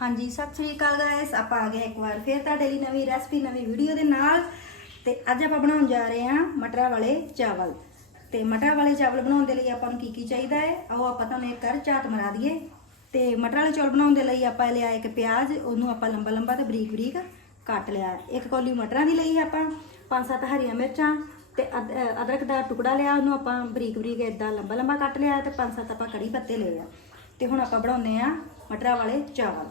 ਹਾਂਜੀ, ਸਤਿ ਸ੍ਰੀ ਅਕਾਲ ਗਾਇਸ ਆਪਾਂ ਆ ਗਏ ਇੱਕ ਵਾਰ ਫਿਰ ਤੁਹਾਡੇ ਲਈ ਨਵੀਂ ਰੈਸਪੀ ਨਵੀਂ ਵੀਡੀਓ ਦੇ ਨਾਲ। ਤੇ ਅੱਜ ਆਪਾਂ ਬਣਾਉਣ ਜਾ ਰਹੇ ਹਾਂ ਮਟਰਾਂ ਵਾਲੇ ਚਾਵਲ। ਤੇ ਮਟਰਾਂ ਵਾਲੇ ਚਾਵਲ ਬਣਾਉਣ ਦੇ ਲਈ ਆਪਾਂ ਨੂੰ ਕੀ ਕੀ ਚਾਹੀਦਾ ਹੈ? ਆਓ ਆਪਾਂ ਤੁਹਾਨੂੰ ਇੱਕ ਕਰ ਝਾਤ ਮਰਾ ਦਈਏ। ਤੇ ਮਟਰਾਂ ਵਾਲੇ ਚੌਲ ਬਣਾਉਣ ਦੇ ਲਈ ਆਪਾਂ ਲਿਆ ਇੱਕ ਪਿਆਜ਼, ਉਹਨੂੰ ਆਪਾਂ ਲੰਬਾ ਲੰਬਾ ਤੇ ਬਰੀਕ ਬਰੀਕ ਕੱਟ ਲਿਆ ਇੱਕ ਕੌਲੀ ਮਟਰਾਂ ਦੀ ਲਈ ਆਪਾਂ ਪੰਜ ਸੱਤ ਹਰੀਆਂ ਮਿਰਚਾਂ ਤੇ ਅਦਰਕ ਦਾ ਟੁਕੜਾ ਲਿਆ, ਉਹਨੂੰ ਆਪਾਂ ਬਰੀਕ ਬਰੀਕ ਇਦਾਂ ਲੰਬਾ ਲੰਬਾ ਕੱਟ ਲਿਆ ਤੇ ਪੰਜ ਸੱਤ ਆਪਾਂ ਕੜੀ ਪੱਤੇ ਲਏ ਆ। ਤੇ ਹੁਣ ਆਪਾਂ ਬਣਾਉਂਦੇ ਆ ਮਟਰਾਂ ਵਾਲੇ ਚਾਵਲ।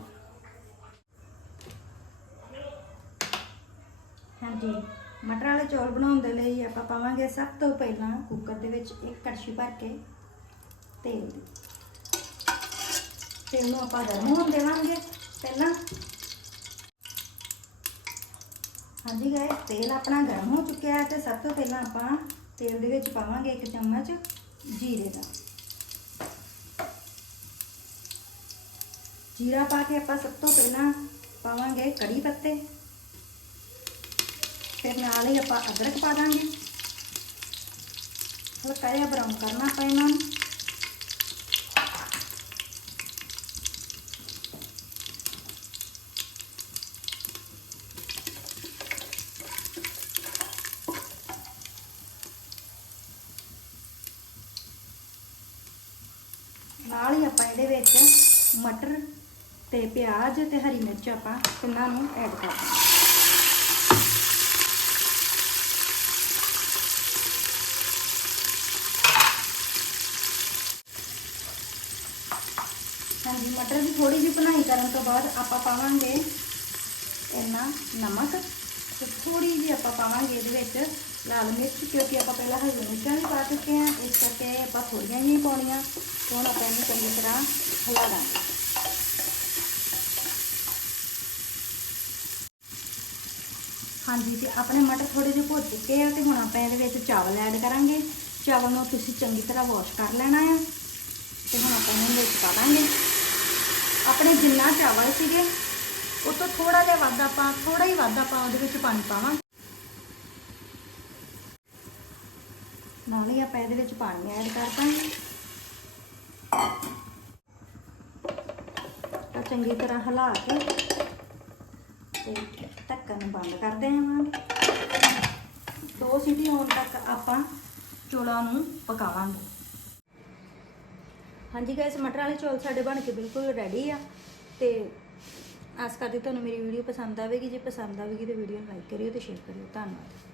ਹਾਂਜੀ। ਮਟਰਾਂ ਵਾਲੇ ਚੌਲ ਬਣਾਉਣ ਦੇ ਲਈ ਆਪਾਂ ਪਾਵਾਂਗੇ ਸਭ ਤੋਂ ਪਹਿਲਾਂ ਕੁੱਕਰ ਦੇ ਵਿੱਚ ਇੱਕ ਕੜਛੀ ਭਰ ਕੇ ਤੇਲ ਦੀ। ਤੇਲ ਨੂੰ ਆਪਾਂ ਗਰਮ ਹੋਣ ਦੇਵਾਂਗੇ ਪਹਿਲਾਂ। ਹਾਂਜੀ ਗਾਇਸ ਤੇਲ ਆਪਣਾ ਗਰਮ ਹੋ ਚੁੱਕਿਆ ਹੈ ਤੇ ਸਭ ਤੋਂ ਪਹਿਲਾਂ ਆਪਾਂ ਤੇਲ ਦੇ ਵਿੱਚ ਪਾਵਾਂਗੇ ਇੱਕ ਚਮਚ ਜੀਰੇ ਦਾ। ਜੀਰਾ ਪਾ ਕੇ ਆਪਾਂ ਸਭ ਤੋਂ ਪਹਿਲਾਂ ਪਾਵਾਂਗੇ ਕੜੀ ਪੱਤੇ। ਫਿਰ ਨਾਲ ਹੀ ਆਪਾਂ ਅਦਰਕ ਪਾ ਦਾਂਗੇ। ਹਲਕਾ ਜਿਹਾ ਬਰਾਊਨ ਕਰਨਾ ਆਪਾਂ ਇਹਨਾਂ ਨੂੰ। ਨਾਲ ਹੀ ਆਪਾਂ ਇਹਦੇ ਵਿੱਚ ਮਟਰ ਤੇ ਪਿਆਜ਼ ਤੇ ਹਰੀ ਮਿਰਚ ਆਪਾਂ ਇਹਨਾਂ ਨੂੰ ਐਡ ਕਰ ਦਾਂਗੇ ਹਾਂਜੀ, ਮਟਰ ਦੀ ਥੋੜੀ ਜਿਹੀ ਭੁਨਾਈ ਕਰਨ ਤੋਂ ਬਾਅਦ ਆਪਾਂ ਪਾਵਾਂਗੇ ਇੰਨਾ ਨਮਕ ਤੇ ਥੋੜੀ ਜਿਹੀ ਆਪਾਂ ਪਾਵਾਂਗੇ ਇਹਦੇ ਵਿੱਚ ਲਾਲ ਮਿਰਚ, ਕਿਉਂਕਿ ਆਪਾਂ ਪਹਿਲਾਂ ਹਰੀ ਮਿਰਚਾਂ ਵੀ ਪਾ ਚੁੱਕੇ ਹਾਂ, ਇਸ ਕਰਕੇ ਆਪਾਂ ਥੋੜੀਆਂ ਹੀ ਪਾਉਣੀਆਂ। ਹੁਣ ਆਪਾਂ ਇਹਨੂੰ ਚੰਗੀ ਤਰ੍ਹਾਂ ਹਿਲਾ ਦਾਂਗੇ। ਹਾਂਜੀ, ਤੇ ਆਪਣੇ ਮਟਰ ਥੋੜੇ ਜਿਹੇ ਭੁੱਜ ਚੁੱਕੇ ਆ ਤੇ ਹੁਣ ਆਪਾਂ ਇਹਦੇ ਵਿੱਚ ਚਾਵਲ ਐਡ ਕਰਾਂਗੇ। ਚਾਵਲ ਨੂੰ ਤੁਸੀਂ ਚੰਗੀ ਤਰ੍ਹਾਂ ਵਾਸ਼ ਕਰ ਲੈਣਾ ਆ। ਤੇ ਹੁਣ ਆਪਾਂ ਇਹਨੂੰ ਵਿੱਚ ਪਾ ਦਾਂਗੇ। ਆਪਣੇ ਜਿੰਨਾ ਚਾਵਲ ਸੀਗੇ, ਉਹ ਤੋਂ ਥੋੜਾ ਜਿਹਾ ਵੱਧ ਆਪਾਂ ਥੋੜਾ ਹੀ ਵੱਧ ਆਪਾਂ ਉਹਦੇ ਵਿੱਚ ਪਾਣੀ ਪਾਵਾਂਗੇ। ਨਾਲ ਹੀ ਆਪਾਂ ਇਹਦੇ ਵਿੱਚ ਪਾਣੀ ਐਡ ਕਰ ਦਾਂਗੇ। ਤਾਂ ਚੰਗੀ ਤਰ੍ਹਾਂ ਹਿਲਾ ਕੇ ਤੇ ਢੱਕਣ ਨੂੰ ਬੰਦ ਕਰ ਦੇਵਾਂਗੇ। ਦੋ ਸੀਟੀ ਹੋਣ ਤੱਕ ਆਪਾਂ ਚੋਲਾਂ ਨੂੰ ਪਕਾਵਾਂਗੇ। ਹਾਂਜੀ ਗਾਇਸ ਮਟਰ ਵਾਲੇ ਚੌਲ ਸਾਡੇ ਬਣ ਕੇ ਬਿਲਕੁਲ ਰੈਡੀ ਆ ਤੇ ਆਸ ਕਰਦੀ ਤੁਹਾਨੂੰ ਮੇਰੀ ਵੀਡੀਓ ਪਸੰਦ ਆਵੇਗੀ, ਜੇ ਪਸੰਦ ਆਵੇਗੀ ਤਾਂ ਵੀਡੀਓ ਨੂੰ ਲਾਈਕ ਕਰਿਓ ਤੇ ਸ਼ੇਅਰ ਕਰਿਓ। ਧੰਨਵਾਦ।